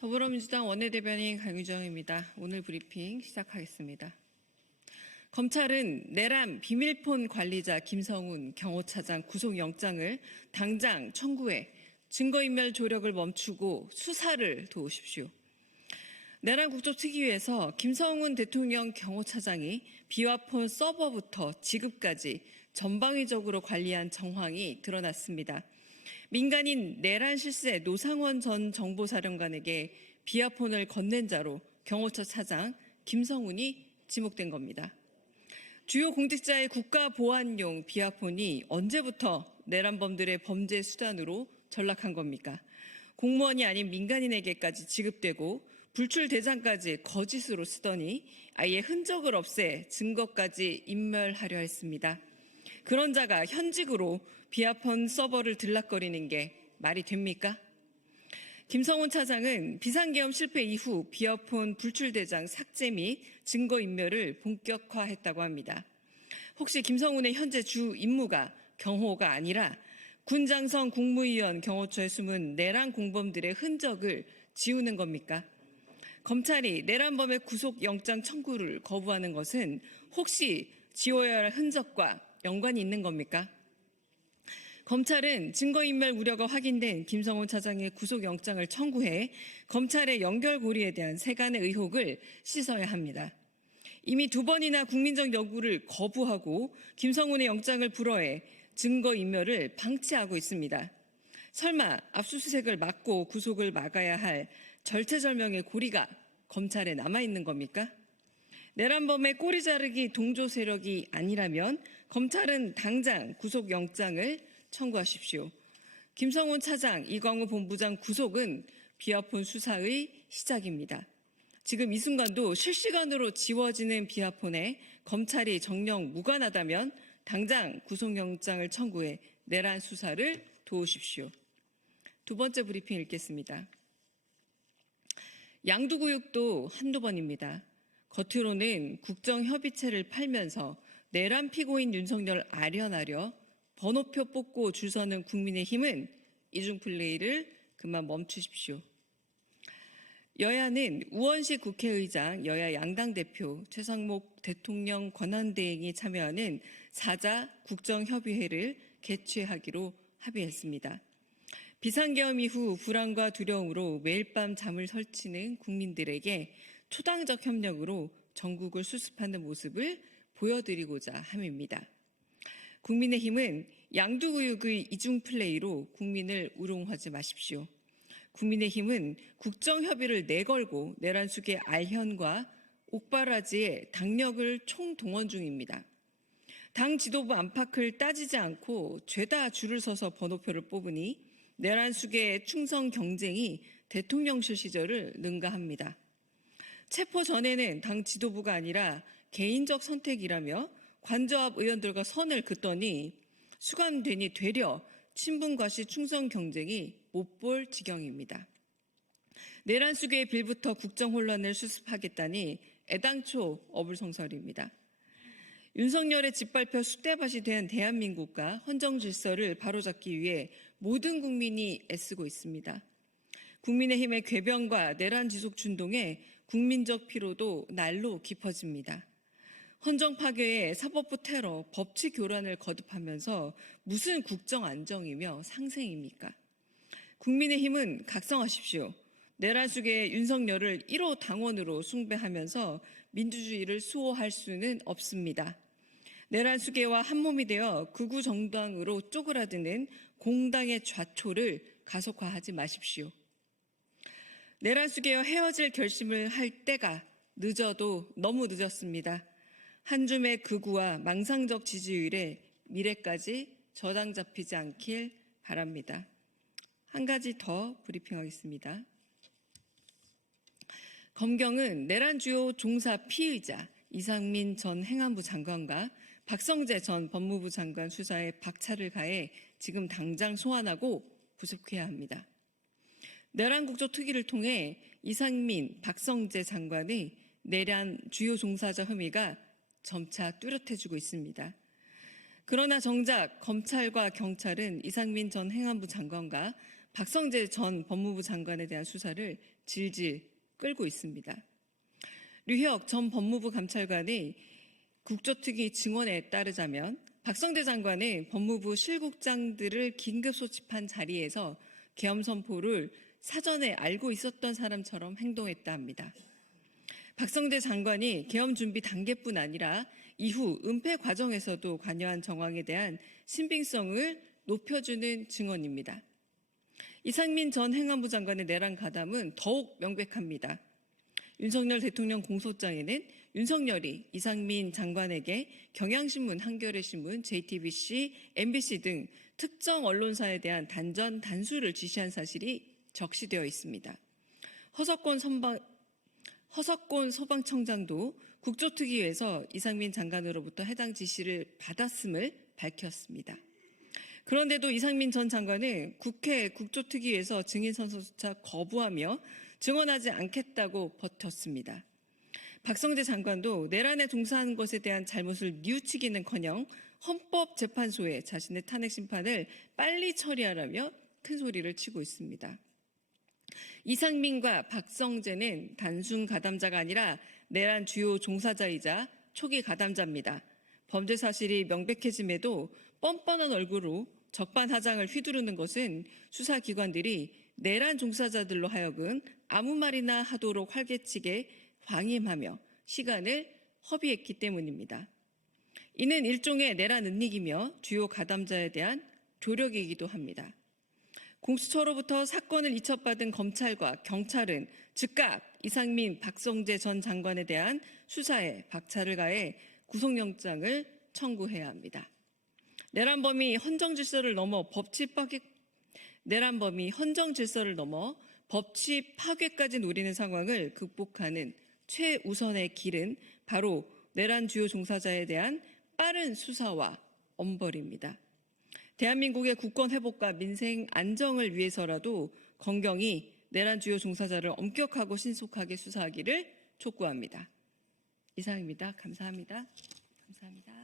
더불어민주당 원내대변인 강유정입니다. 오늘 브리핑 시작하겠습니다. 검찰은 내란 비밀폰 관리자 김성훈 경호차장 구속영장을 당장 청구해 증거인멸 조력을 멈추고 수사를 도우십시오. 내란 국조특위에서 김성훈 대통령 경호차장이 비화폰 서버부터 지급까지 전방위적으로 관리한 정황이 드러났습니다. 민간인 내란 실세 노상원 전 정보사령관에게 비화폰을 건넨 자로 경호처 차장 김성훈이 지목된 겁니다. 주요 공직자의 국가보안용 비화폰이 언제부터 내란범들의 범죄 수단으로 전락한 겁니까? 공무원이 아닌 민간인에게까지 지급되고 불출대장까지 거짓으로 쓰더니 아예 흔적을 없애 증거까지 인멸하려 했습니다. 그런 자가 현직으로 비화폰 서버를 들락거리는 게 말이 됩니까? 김성훈 차장은 비상계엄 실패 이후 비화폰 불출대장 삭제 및 증거인멸을 본격화했다고 합니다. 혹시 김성훈의 현재 주 임무가 경호가 아니라 군장성 국무위원 경호처에 숨은 내란 공범들의 흔적을 지우는 겁니까? 검찰이 내란범의 구속영장 청구를 거부하는 것은 혹시 지워야 할 흔적과 연관이 있는 겁니까? 검찰은 증거인멸 우려가 확인된 김성훈 차장의 구속영장을 청구해 검찰의 연결고리에 대한 세간의 의혹을 씻어야 합니다. 이미 2번이나 국민적 요구를 거부하고 김성훈의 영장을 불허해 증거인멸을 방치하고 있습니다. 설마 압수수색을 막고 구속을 막아야 할 절체절명의 고리가 검찰에 남아있는 겁니까? 내란범의 꼬리 자르기 동조 세력이 아니라면 검찰은 당장 구속영장을 청구하십시오. 김성훈 차장, 이광호 본부장 구속은 비화폰 수사의 시작입니다. 지금 이 순간도 실시간으로 지워지는 비화폰에 검찰이 정녕 무관하다면 당장 구속영장을 청구해 내란 수사를 도우십시오. 두 번째 브리핑 읽겠습니다. 양두구육도 한두 번입니다. 겉으로는 국정협의체를 팔면서 내란 피고인 윤석열 아련하려 번호표 뽑고 줄 서는 국민의힘은 이중플레이를 그만 멈추십시오. 여야는 우원식 국회의장, 여야 양당 대표, 최상목 대통령 권한대행이 참여하는 4자 국정협의회를 개최하기로 합의했습니다. 비상계엄 이후 불안과 두려움으로 매일 밤 잠을 설치는 국민들에게 초당적 협력으로 전국을 수습하는 모습을 보여드리고자 함입니다. 국민의힘은 양두구육의 이중플레이로 국민을 우롱하지 마십시오. 국민의힘은 국정협의를 내걸고 내란숙의 알현과 옥바라지의 당력을 총동원 중입니다. 당 지도부 안팎을 따지지 않고 죄다 줄을 서서 번호표를 뽑으니 내란숙의 충성 경쟁이 대통령실 시절을 능가합니다. 체포 전에는 당 지도부가 아니라 개인적 선택이라며 관저앞 의원들과 선을 긋더니 수감되니 되려 친분과시 충성 경쟁이 못 볼 지경입니다. 내란 속의 빌부터 국정 혼란을 수습하겠다니 애당초 어불성설입니다. 윤석열의 짓밟혀 쑥대밭이 된 대한민국과 헌정 질서를 바로잡기 위해 모든 국민이 애쓰고 있습니다. 국민의힘의 궤변과 내란 지속 준동에 국민적 피로도 날로 깊어집니다. 헌정 파괴에 사법부 테러, 법치 교란을 거듭하면서 무슨 국정 안정이며 상생입니까? 국민의힘은 각성하십시오. 내란 속의 윤석열을 1호 당원으로 숭배하면서 민주주의를 수호할 수는 없습니다. 내란 수계와 한몸이 되어 극우 정당으로 쪼그라드는 공당의 좌초를 가속화하지 마십시오. 내란 수계와 헤어질 결심을 할 때가 늦어도 너무 늦었습니다. 한 줌의 극우와 망상적 지지율에 미래까지 저당 잡히지 않길 바랍니다. 한 가지 더 브리핑하겠습니다. 검경은 내란 주요 종사 피의자 이상민 전 행안부 장관과 박성재 전 법무부 장관 수사에 박차를 가해 지금 당장 소환하고 구속해야 합니다. 내란 국조특위를 통해 이상민, 박성재 장관의 내란 주요 종사자 혐의가 점차 뚜렷해지고 있습니다. 그러나 정작 검찰과 경찰은 이상민 전 행안부 장관과 박성재 전 법무부 장관에 대한 수사를 질질 끌고 있습니다. 류혁 전 법무부 감찰관의 국조특위 증언에 따르자면 박성재 장관은 법무부 실국장들을 긴급 소집한 자리에서 계엄 선포를 사전에 알고 있었던 사람처럼 행동했다 합니다. 박성재 장관이 계엄 준비 단계뿐 아니라 이후 은폐 과정에서도 관여한 정황에 대한 신빙성을 높여주는 증언입니다. 이상민 전 행안부 장관의 내란 가담은 더욱 명백합니다. 윤석열 대통령 공소장에는 윤석열이 이상민 장관에게 경향신문, 한겨레신문, JTBC, MBC 등 특정 언론사에 대한 단전, 단수를 지시한 사실이 적시되어 있습니다. 허석권 소방청장도 국조특위에서 이상민 장관으로부터 해당 지시를 받았음을 밝혔습니다. 그런데도 이상민 전 장관은 국회 국조특위에서 증인 선서조차 거부하며 증언하지 않겠다고 버텼습니다. 박성재 장관도 내란에 종사한 것에 대한 잘못을 뉘우치기는커녕 헌법재판소에 자신의 탄핵 심판을 빨리 처리하라며 큰 소리를 치고 있습니다. 이상민과 박성재는 단순 가담자가 아니라 내란 주요 종사자이자 초기 가담자입니다. 범죄 사실이 명백해짐에도 뻔뻔한 얼굴로 적반하장을 휘두르는 것은 수사기관들이 내란 종사자들로 하여금 아무 말이나 하도록 활개치게 방임하며 시간을 허비했기 때문입니다. 이는 일종의 내란 은닉이며 주요 가담자에 대한 조력이기도 합니다. 공수처로부터 사건을 이첩받은 검찰과 경찰은 즉각 이상민, 박성재 전 장관에 대한 수사에 박차를 가해 구속영장을 청구해야 합니다. 내란범이 헌정질서를 넘어 법치 파괴까지 노리는 상황을 극복하는 최우선의 길은 바로 내란 주요 종사자에 대한 빠른 수사와 엄벌입니다. 대한민국의 국권 회복과 민생 안정을 위해서라도 건경히 내란 주요 종사자를 엄격하고 신속하게 수사하기를 촉구합니다. 이상입니다. 감사합니다. 감사합니다.